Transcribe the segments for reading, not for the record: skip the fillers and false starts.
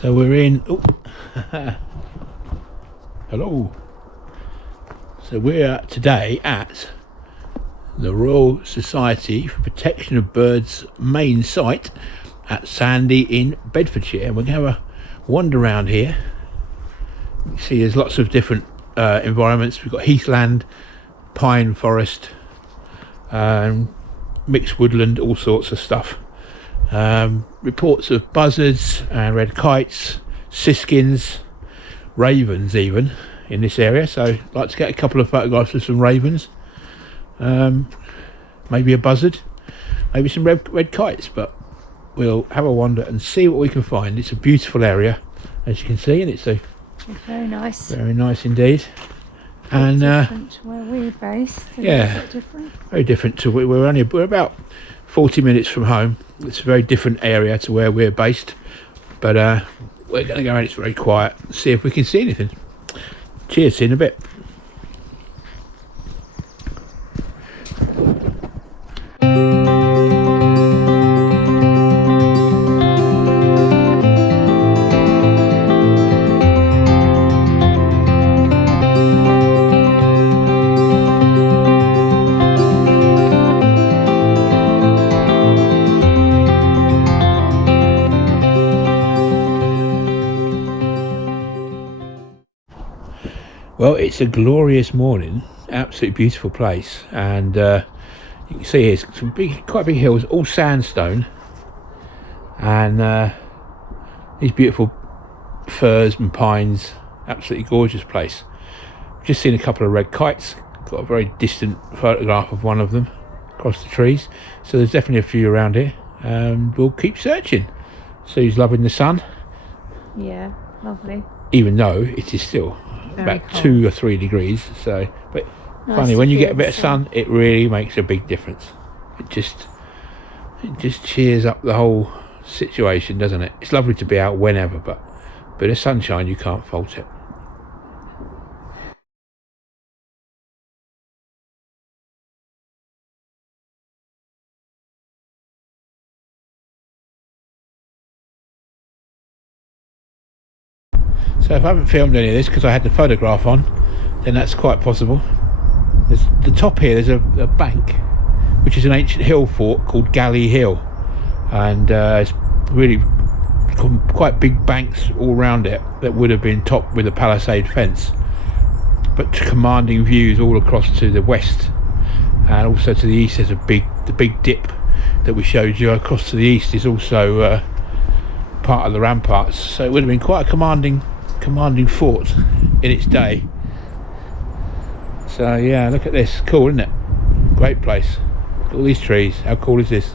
So we're in. Oh, hello. So we're today at the Royal Society for Protection of Birds main site at Sandy in Bedfordshire. We're going to have a wander around here. You can see there's lots of different environments. We've got heathland, pine forest, mixed woodland, all sorts of stuff. Reports of buzzards and red kites, siskins, ravens even in this area, so I'd like to get a couple of photographs of some ravens, maybe a buzzard, maybe some red kites, but we'll have a wander and see what we can find. It's a beautiful area, as you can see, and it's very nice indeed. And different to where we're based. Yeah, very different to we're about 40 minutes from home. It's a very different area to where we're based, but we're going to go around. It's very quiet, see if we can see anything. Cheers, see you in a bit. Well, it's a glorious morning, absolutely beautiful place, and you can see here some quite big hills, all sandstone, and these beautiful firs and pines. Absolutely gorgeous place. Just seen a couple of red kites, got a very distant photograph of one of them across the trees, so there's definitely a few around here, and we'll keep searching. Sue's loving the sun. Yeah, lovely. Even though it is still about cold. 2 or 3 degrees, so but nice. Funny, when you get a bit of sun, it really makes a big difference. It just cheers up the whole situation, doesn't it? It's lovely to be out whenever, but a bit of sunshine, you can't fault it. So if I haven't filmed any of this because I had the photograph on, then that's quite possible. There's the top here, there's a bank which is an ancient hill fort called Galley Hill, and it's really quite big banks all around it that would have been topped with a palisade fence, but commanding views all across to the west, and also to the east. There's the big dip that we showed you across to the east is also part of the ramparts, so it would have been quite a commanding fort in its day. So yeah, look at this, cool, isn't it? Great place. Look at all these trees. How cool is this?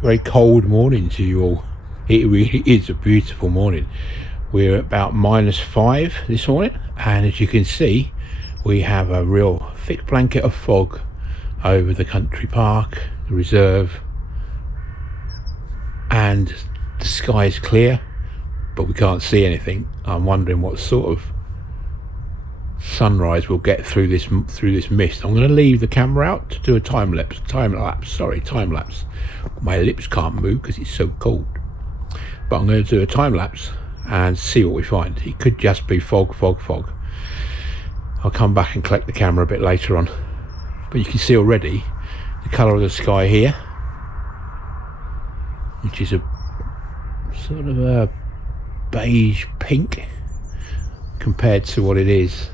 very cold morning to you all. It really is a beautiful morning. We're about -5 this morning, and as you can see, we have a real thick blanket of fog over the country park, the reserve, and the sky is clear, but we can't see anything. I'm wondering what sort of sunrise we'll get through this mist. I'm going to leave the camera out to do a time lapse. My lips can't move because it's so cold, but I'm going to do a time lapse and see what we find. It could just be fog. I'll come back and collect the camera a bit later on, but you can see already the colour of the sky here, which is a sort of a beige pink compared to what it is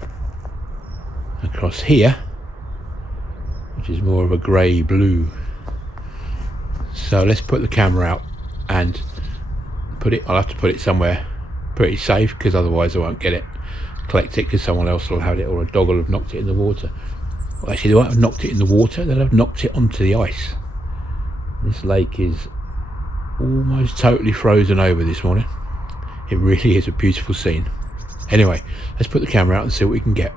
across here, which is more of a grey blue. So let's put the camera out and I'll have to put it somewhere pretty safe, because otherwise I won't get it, collect it, because someone else will have it, or a dog will have knocked it in the water. Well, actually, they won't have knocked it in the water, they'll have knocked it onto the ice. This lake is almost totally frozen over this morning. It really is a beautiful scene. Anyway, let's put the camera out and see what we can get.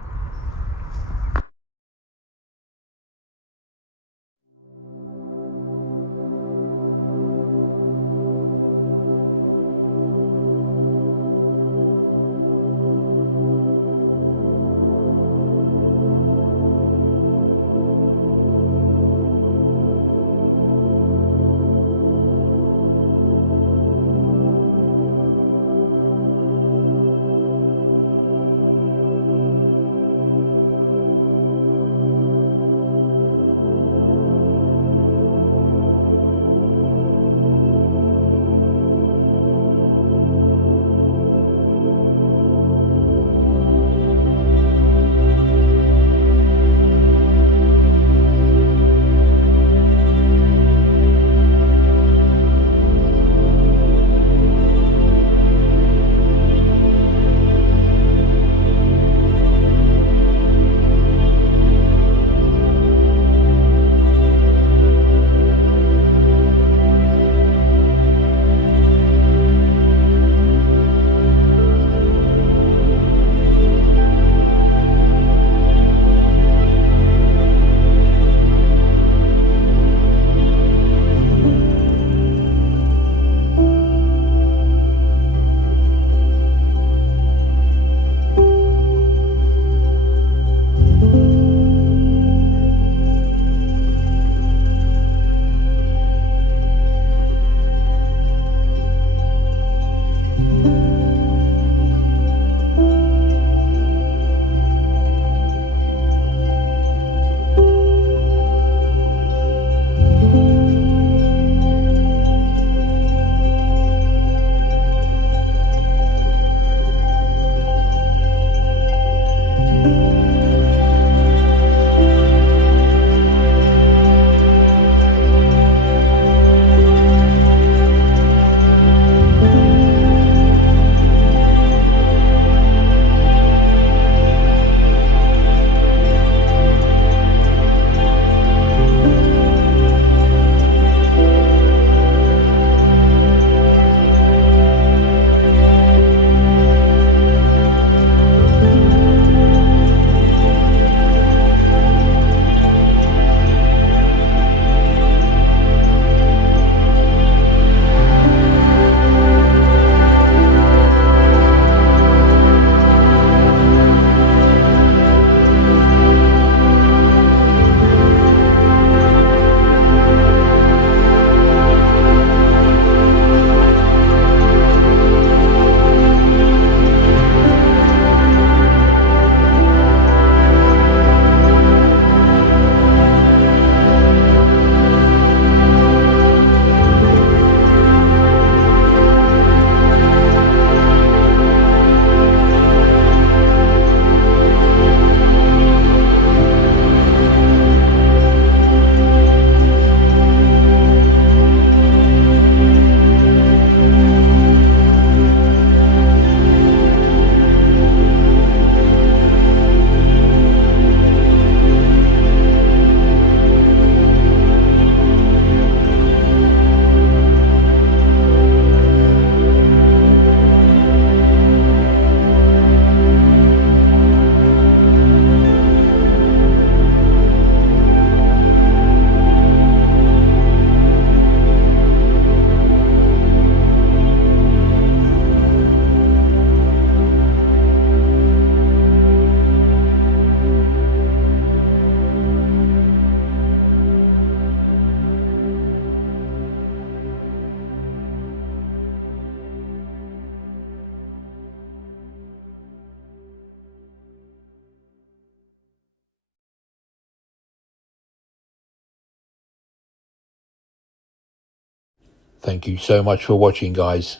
Thank you so much for watching, guys.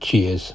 Cheers.